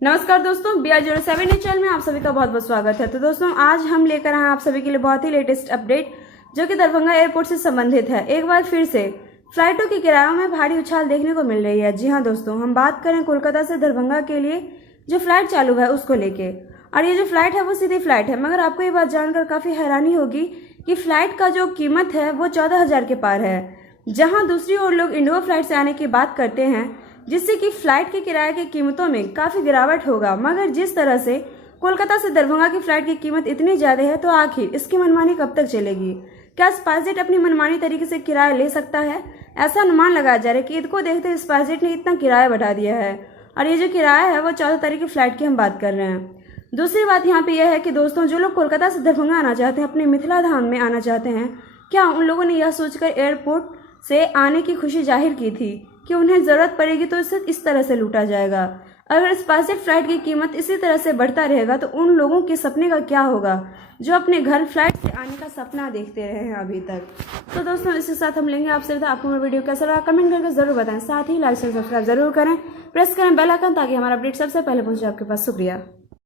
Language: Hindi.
नमस्कार दोस्तों, BR07 चैनल में आप सभी का बहुत बहुत स्वागत है। तो दोस्तों, आज हम लेकर आए हैं आप सभी के लिए बहुत ही लेटेस्ट अपडेट जो कि दरभंगा एयरपोर्ट से संबंधित है। एक बार फिर से फ्लाइटों के किरायों में भारी उछाल देखने को मिल रही है। जी हाँ दोस्तों, हम बात करें कोलकाता से दरभंगा के लिए जो फ्लाइट चालू है उसको लेके। और ये जो फ्लाइट है वो सीधी फ्लाइट है, मगर आपको ये बात जानकर काफी हैरानी होगी कि फ्लाइट का जो कीमत है वो 14,000 के पार है। जहाँ दूसरी ओर लोग इंडिगो फ्लाइट से आने की बात करते हैं जिससे कि फ्लाइट के किराए की कीमतों में काफी गिरावट होगा, मगर जिस तरह से कोलकाता से दरभंगा की फ्लाइट की कीमत इतनी ज्यादा है तो आखिर इसकी मनमानी कब तक चलेगी? क्या स्पाइसजेट अपनी मनमानी तरीके से किराया ले सकता है? ऐसा अनुमान लगाया जा रहा है कि ईद को देखते स्पाइसजेट ने इतना किराया बढ़ा दिया है। और ये जो किराया है वो 14 तारीख की फ्लाइट की हम बात कर रहे हैं। दूसरी बात यहाँ पे यह है कि दोस्तों, जो लोग कोलकाता से दरभंगा आना चाहते हैं, अपने मिथिला धाम में आना चाहते हैं, क्या उन लोगों ने यह सोचकर एयरपोर्ट से आने की खुशी जाहिर की थी कि उन्हें जरूरत पड़ेगी तो इसे इस तरह से लूटा जाएगा? अगर स्पाइसजेट फ्लाइट की कीमत इसी तरह से बढ़ता रहेगा तो उन लोगों के सपने का क्या होगा जो अपने घर फ्लाइट से आने का सपना देखते रहे हैं अभी तक। तो दोस्तों, इसके साथ हम लेंगे आपसे आपको मेरा वीडियो कैसा लगा कमेंट करके जरूर बताएं। साथ ही लाइक और सब्सक्राइब जरूर करें, प्रेस करें बेल आइकन ताकि हमारा अपडेट सबसे पहले पहुंचे आपके पास। शुक्रिया।